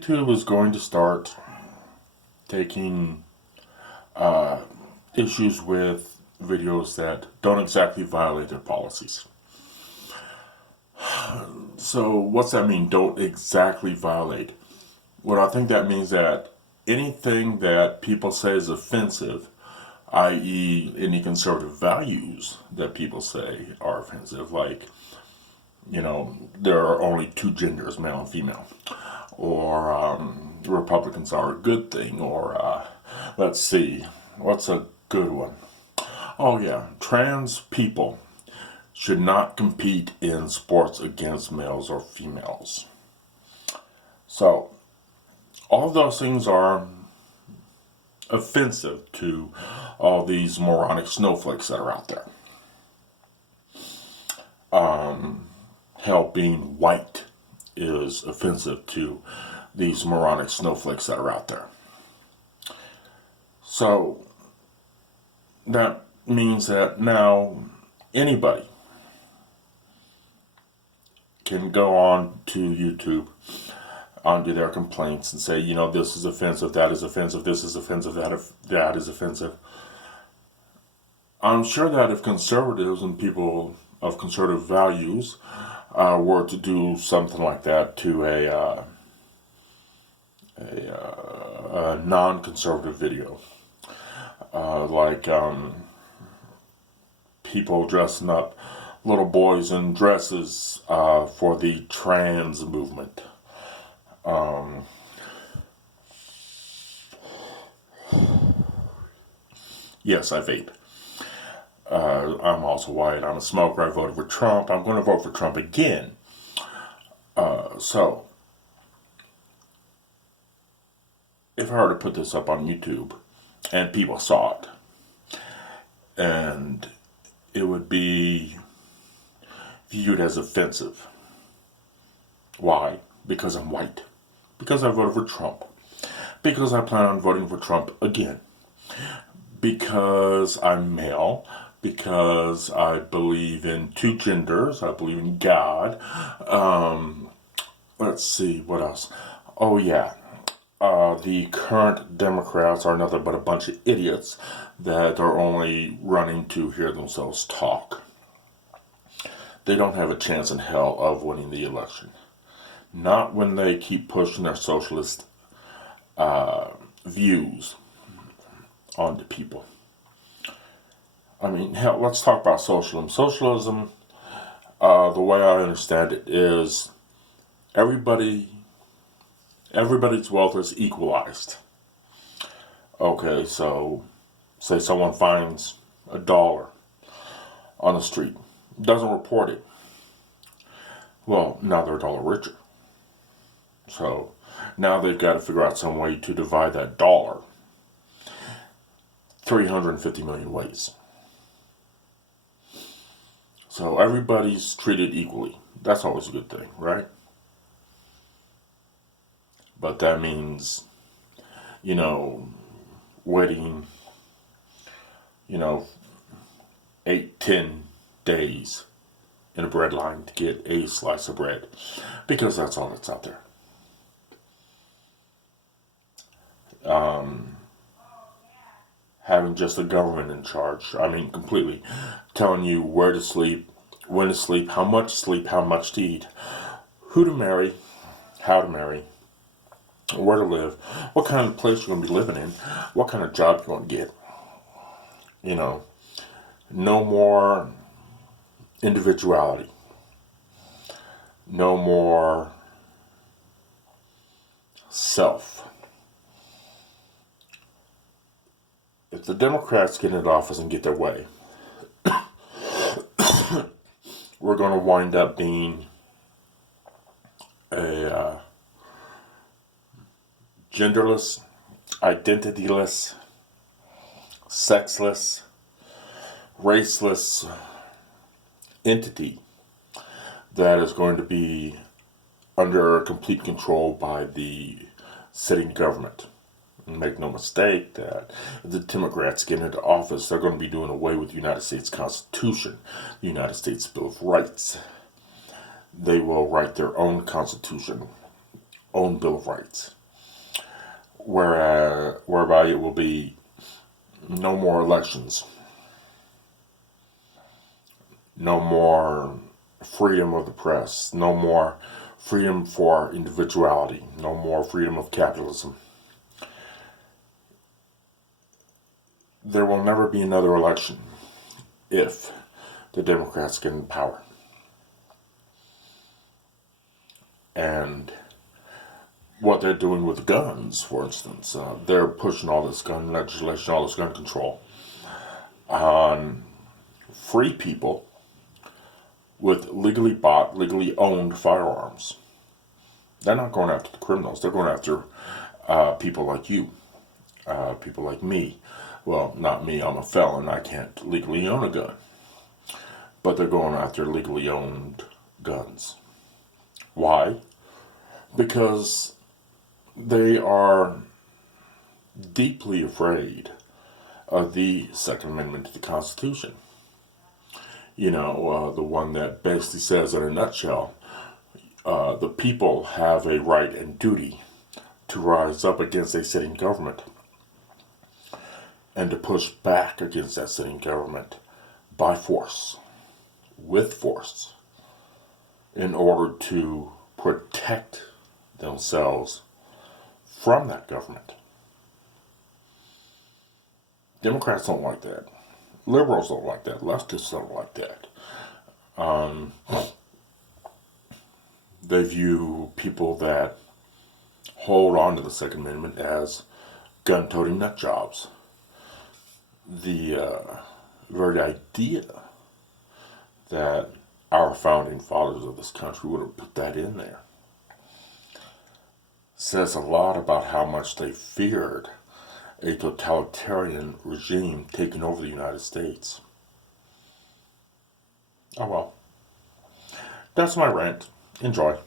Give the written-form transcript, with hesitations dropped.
YouTube is going to start taking issues with videos that don't exactly violate their policies. So what's that mean, don't exactly violate? Well, I think that means that anything that people say is offensive, i.e. any conservative values that people say are offensive, like, there are only two genders, male and female, or Republicans are a good thing, or let's see, what's a good one? Oh yeah, trans people should not compete in sports against males or females. So, all of those things are offensive to all these moronic snowflakes that are out there. Hell, being white is offensive to these moronic snowflakes that are out there. So, that means that now anybody can go on to YouTube, onto their complaints, and say, this is offensive, that is offensive, this is offensive, that is offensive. I'm sure that if conservatives and people of conservative values were to do something like that to a non-conservative video, like people dressing up little boys in dresses for the trans movement. Yes, I vape. I'm also white. I'm a smoker. I voted for Trump. I'm going to vote for Trump again. So, if I were to put this up on YouTube and people saw it, and it would be viewed as offensive. Why? Because I'm white. Because I voted for Trump. Because I plan on voting for Trump again. Because I'm male. Because I believe in two genders. I believe in God. Let's see, what else? Oh yeah. The current Democrats are nothing but a bunch of idiots that are only running to hear themselves talk. They don't have a chance in hell of winning the election. Not when they keep pushing their socialist views onto people. I mean, hell, let's talk about socialism. Socialism, the way I understand it, is everybody's wealth is equalized. Okay, so say someone finds $1 on the street, doesn't report it. Well, now they're $1 richer. So now they've got to figure out some way to divide that dollar 350 million ways. So everybody's treated equally. That's always a good thing, right? But that means, waiting, 8-10 days in a bread line to get a slice of bread, because that's all that's out there. Having just the government in charge, completely telling you where to sleep, when to sleep, how much to eat, who to marry, how to marry, where to live, what kind of place you're going to be living in, what kind of job you're going to get. No more individuality. No more self. If the Democrats get into office and get their way, we're going to wind up being a genderless, identityless, sexless, raceless entity that is going to be under complete control by the sitting government. And make no mistake that if the Democrats get into office, they're going to be doing away with the United States Constitution, the United States Bill of Rights. They will write their own constitution own Bill of Rights, whereby it will be no more elections, no more freedom of the press, no more freedom for individuality, no more freedom of capitalism. There will never be another election if the Democrats get in power. And what they're doing with guns, for instance, they're pushing all this gun legislation, all this gun control on free people with legally bought, legally owned firearms. They're not going after the criminals. They're going after people like you, people like me. Well, not me. I'm a felon. I can't legally own a gun. But they're going after legally owned guns. Why? Because they are deeply afraid of the Second Amendment to the Constitution. You know, the one that basically says, in a nutshell, the people have a right and duty to rise up against a sitting government and to push back against that sitting government by force, with force, in order to protect themselves from that government. Democrats don't like that. Liberals don't like that. Leftists don't like that. They view people that hold on to the Second Amendment as gun-toting nut jobs. The very idea that our founding fathers of this country would have put that in there says a lot about how much they feared a totalitarian regime taking over the United States. Oh well. That's my rant. Enjoy.